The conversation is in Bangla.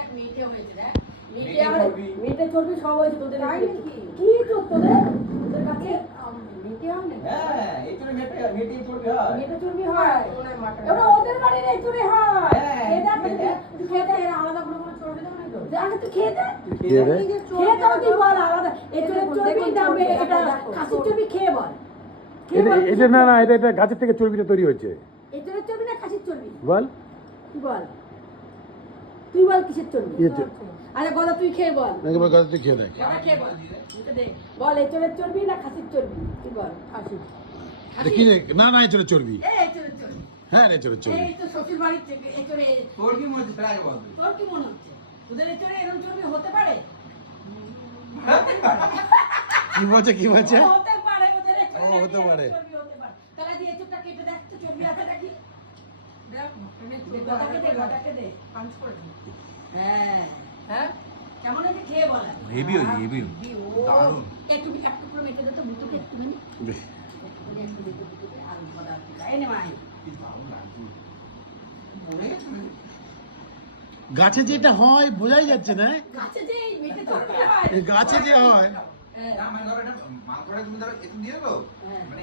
দেখ মিটে হয়েছে দেখ মেটে চর্বি সব হয়েছে তোদের কি চোখ তোদের কাছে মেটে হয় না হ্যাঁ এই চুরি মেটে চর্বি হয় মেটে চর্বি হয় ওরা ওদের বাড়ির এই চুরি হয় খেয়ে দেখ এরা আলাদা কোনো চর্বি দাও না তো আগে তুই খেয়ে দেখ খেয়ে দাও তুই বল আলাদা এই চর্বি দাও এটা খাসির চর্বি খেয়ে বল এটা না না এটা গাছের থেকে চর্বিটা তৈরি হচ্ছে। এই চর্বি না খাসির চর্বি বল তুই বল কিসের চর্বি আরে গলা তুই খেয়ে বল একবার গাছ থেকে খেয়ে দেখ। গলা খেয়ে বল বল এই চর্বি না খাসির চর্বি তুই বল খাসির এটা কি রে? না না এচড়ের চর্বি। এই চর্বি হ্যাঁ এচড়ের চর্বি। এই তো শ্বশুর বাড়ির থেকে এচড়ে তোর কি মনে হচ্ছে আগে বল তোর কি মনে হচ্ছে তোদের এচড়ে এরকম চর্বি হতে পারে কি বলছে হতে পারে ওদের এচড়ে ও, হতে পারে। চর্বি হতে পারে তাহলে দিয়ে এচড়টা কেটে দেখ তো চর্বি আছে নাকি দেখ গটাকে দে পাঞ্চ করে দে হ্যাঁ কেমন আছে খেয়ে বল হেভি হই হেভি দারুণ একটু করে মেখে দে তো বুতুকে একটুখানি আর বড়া এই নে মাই মরে গেছে গাছে যেটা হয় বোঝাই যাচ্ছে না। গাছে যে এই মেখে চর্বি হয় গাছে যে হয় না মানে ধরো এটা মাংসটা তুমি ধরো একটু দিয়ে দেবো হ্যাঁ। মানে